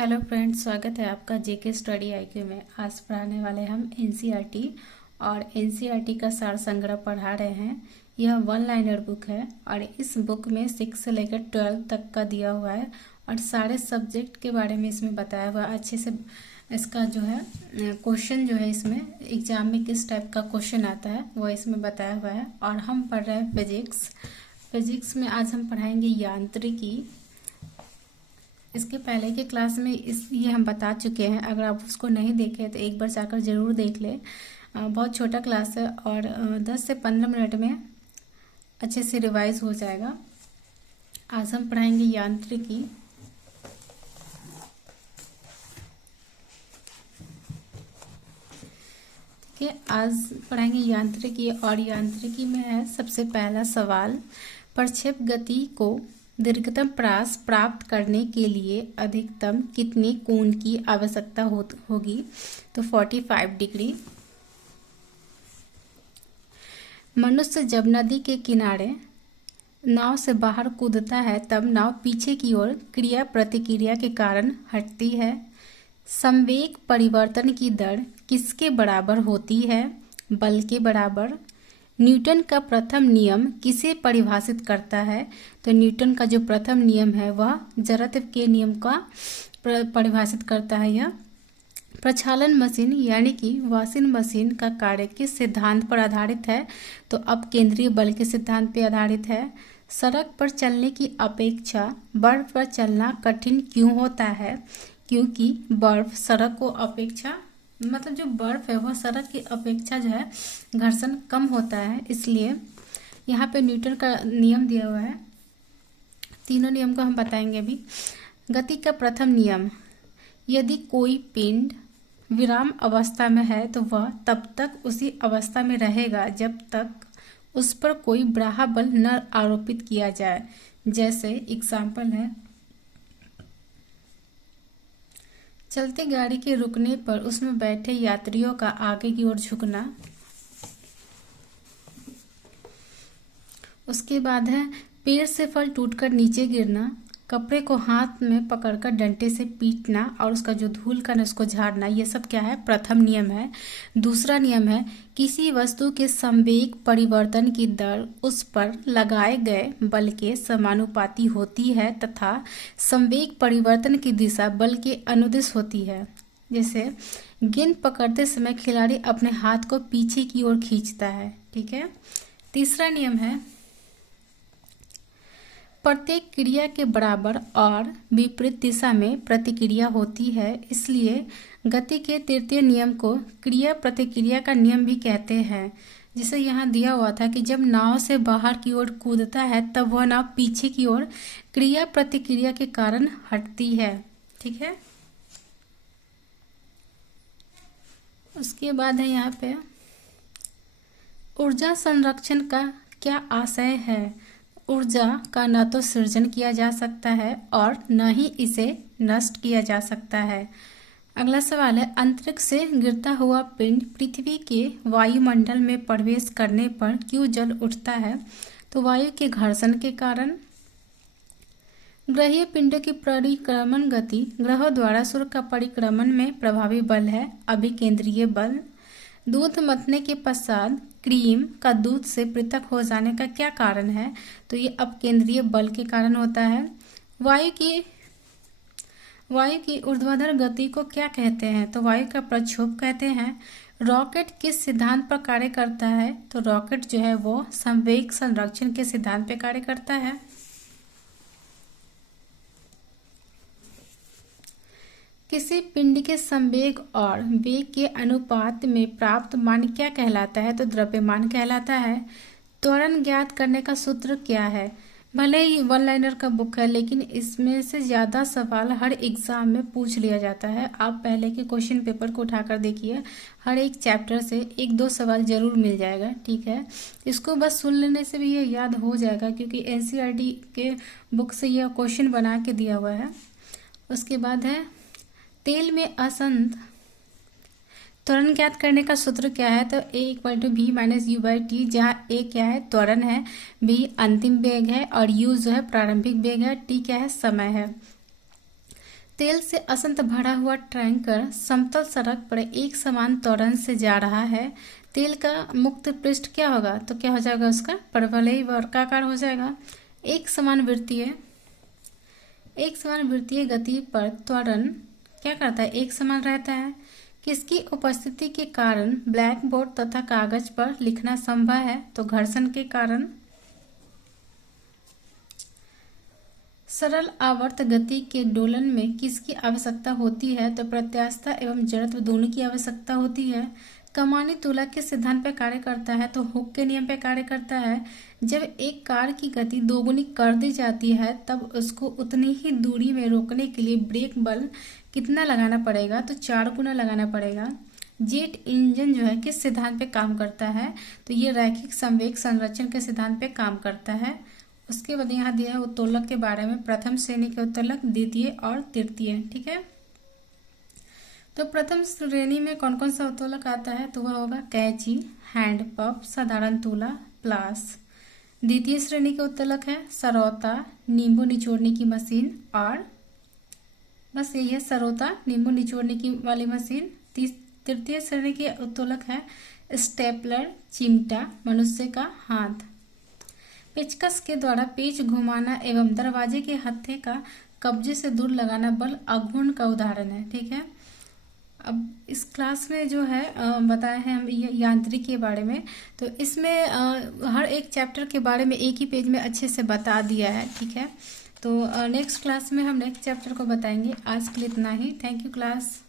Hello friends, स्वागत है आपका जेके स्टडी आईक्यू में। आज पढ़ाने वाले हम एनसीईआरटी और एनसीईआरटी का सार संग्रह पढ़ा रहे हैं। यह वन लाइनर बुक है और इस बुक में 6 से लेकर 12 तक का दिया हुआ है और सारे सब्जेक्ट के बारे में इसमें बताया हुआ है अच्छे से। इसका जो है क्वेश्चन जो है इसमें एग्जाम में किस टाइप का क्वेश्चन आता है वो इसमें बताया हुआ है। और हम पढ़ रहे हैं फिजिक्स में आज हम पढ़ाएंगे यांत्रिकी। इसके पहले के क्लास में ये हम बता चुके हैं, अगर आप उसको नहीं देखे तो एक बार जाकर ज़रूर देख लें। बहुत छोटा क्लास है और 10 से 15 मिनट में अच्छे से रिवाइज हो जाएगा। आज हम पढ़ाएंगे यांत्रिकी। ठीक है, आज पढ़ाएंगे यांत्रिकी और यांत्रिकी में है सबसे पहला सवाल, प्रक्षेप गति को दीर्घतम प्रास प्राप्त करने के लिए अधिकतम कितने कोण की आवश्यकता होगी? तो 45 डिग्री। मनुष्य जब नदी के किनारे नाव से बाहर कूदता है तब नाव पीछे की ओर क्रिया प्रतिक्रिया के कारण हटती है। संवेग परिवर्तन की दर किसके बराबर होती है? बल के बराबर। न्यूटन का प्रथम नियम किसे परिभाषित करता है? तो न्यूटन का जो प्रथम नियम है वह जड़त्व के नियम का परिभाषित करता है। यह प्रक्षालन मशीन यानी कि वॉशिंग मशीन का कार्य किस सिद्धांत पर आधारित है? तो अपकेंद्रीय बल के सिद्धांत पर आधारित है। सड़क पर चलने की अपेक्षा बर्फ पर चलना कठिन क्यों होता है? क्योंकि बर्फ सड़क को अपेक्षा मतलब जो बर्फ है वह सड़क की अपेक्षा जो है घर्षण कम होता है, इसलिए यहाँ पे न्यूटन का नियम दिया हुआ है। तीनों नियम को हम बताएंगे अभी। गति का प्रथम नियम, यदि कोई पिंड विराम अवस्था में है तो वह तब तक उसी अवस्था में रहेगा जब तक उस पर कोई बाह्य बल न आरोपित किया जाए। जैसे एग्जाम्पल है, चलती गाड़ी के रुकने पर उसमें बैठे यात्रियों का आगे की ओर झुकना। उसके बाद है पेड़ से फल टूटकर नीचे गिरना, कपड़े को हाथ में पकड़कर डंडे से पीटना और उसका जो धूल का उसको झाड़ना। ये सब क्या है? प्रथम नियम है। दूसरा नियम है, किसी वस्तु के संवेग परिवर्तन की दर उस पर लगाए गए बल के समानुपाती होती है तथा संवेग परिवर्तन की दिशा बल के अनुदिश होती है। जैसे गेंद पकड़ते समय खिलाड़ी अपने हाथ को पीछे की ओर खींचता है। ठीक है। तीसरा नियम है, प्रत्येक क्रिया के बराबर और विपरीत दिशा में प्रतिक्रिया होती है, इसलिए गति के तृतीय नियम को क्रिया प्रतिक्रिया का नियम भी कहते हैं। जिसे यहाँ दिया हुआ था कि जब नाव से बाहर की ओर कूदता है तब वह नाव पीछे की ओर क्रिया प्रतिक्रिया के कारण हटती है। ठीक है। उसके बाद है यहाँ पे ऊर्जा संरक्षण का क्या आशय है? ऊर्जा का न तो सृजन किया जा सकता है और न ही इसे नष्ट किया जा सकता है। अगला सवाल है, अंतरिक्ष से गिरता हुआ पिंड पृथ्वी के वायुमंडल में प्रवेश करने पर क्यों जल उठता है? तो वायु के घर्षण के कारण। ग्रहीय पिंडों की परिक्रमण गति ग्रहों द्वारा सूर्य का परिक्रमण में प्रभावी बल है, अभिकेंद्रीय बल। दूध मथने के पश्चात क्रीम का दूध से पृथक हो जाने का क्या कारण है? तो ये अपकेंद्रीय बल के कारण होता है। वायु की ऊर्ध्वाधर गति को क्या कहते हैं? तो वायु का प्रक्षोभ कहते हैं। रॉकेट किस सिद्धांत पर कार्य करता है? तो रॉकेट जो है वो संवेग संरक्षण के सिद्धांत पर कार्य करता है। किसी पिंड के संवेग और वेग के अनुपात में प्राप्त मान क्या कहलाता है? तो द्रव्यमान कहलाता है। त्वरण ज्ञात करने का सूत्र क्या है? भले ही वन लाइनर का बुक है लेकिन इसमें से ज़्यादा सवाल हर एग्जाम में पूछ लिया जाता है। आप पहले के क्वेश्चन पेपर को उठाकर देखिए, हर एक चैप्टर से 1-2 सवाल जरूर मिल जाएगा। ठीक है, इसको बस सुन लेने से भी ये याद हो जाएगा क्योंकि एनसीईआरटी के बुक से यह क्वेश्चन बना के दिया हुआ है। उसके बाद है तेल में असंत त्वरण ज्ञात करने का सूत्र क्या है? तो A=V-U/T, जहाँ A क्या है? त्वरण है, B अंतिम वेग है और U जो है प्रारंभिक वेग है, T क्या है? समय है। तेल से असंत भरा हुआ टैंकर समतल सड़क पर एक समान त्वरण से जा रहा है। तेल का मुक्त पृष्ठ क्या होगा, तो क्या हो जाएगा उसका परवलयी वर्गाकार हो जाएगा। एक समान वृत्तीय गति पर त्वरण क्या करता है, एक समान रहता है। किसकी उपस्थिति के कारण ब्लैक बोर्ड तथा कागज पर लिखना संभव है, तो घर्षण के कारण। सरल आवर्त गति के दोलन में किसकी आवश्यकता होती है, तो प्रत्यास्थता एवं जड़त्व दोनों की आवश्यकता होती है। कमानी तुला के सिद्धांत पर कार्य करता है, तो हुक के नियम पर कार्य करता है। जब एक कार की गति दोगुनी कर दी जाती है तब उसको उतनी ही दूरी में रोकने के लिए ब्रेक बल कितना लगाना पड़ेगा, तो 4 गुना लगाना पड़ेगा। जेट इंजन जो है किस सिद्धांत पे काम करता है, तो ये रैखिक संवेग संरक्षण के सिद्धांत पे काम करता है। उसके बाद यहाँ दिया है उत्तोलक के बारे में, प्रथम श्रेणी के उत्तोलक, द्वितीय और तृतीय। ठीक है, तो प्रथम श्रेणी में कौन कौन सा उत्तोलक आता है, तो वह होगा कैंची, हैंड पंप, साधारण तुला, प्लास। द्वितीय श्रेणी के उत्तोलक है सरौता, नींबू निचोड़ने की मशीन, और बस यही है सरौता, नींबू निचोड़ने की वाली मशीन। तृतीय श्रेणी के उत्तोलक है स्टेपलर, चिमटा, मनुष्य का हाथ। पेचकस के द्वारा पेच घुमाना एवं दरवाजे के हत्थे का कब्जे से दूर लगाना बल अघूर्ण का उदाहरण है। ठीक है, अब इस क्लास में जो है बताया है हम यांत्रिक के बारे में, तो इसमें हर एक चैप्टर के बारे में एक ही पेज में अच्छे से बता दिया है। ठीक है, तो नेक्स्ट क्लास में हम नेक्स्ट चैप्टर को बताएंगे। आज के लिए इतना ही। Thank you class.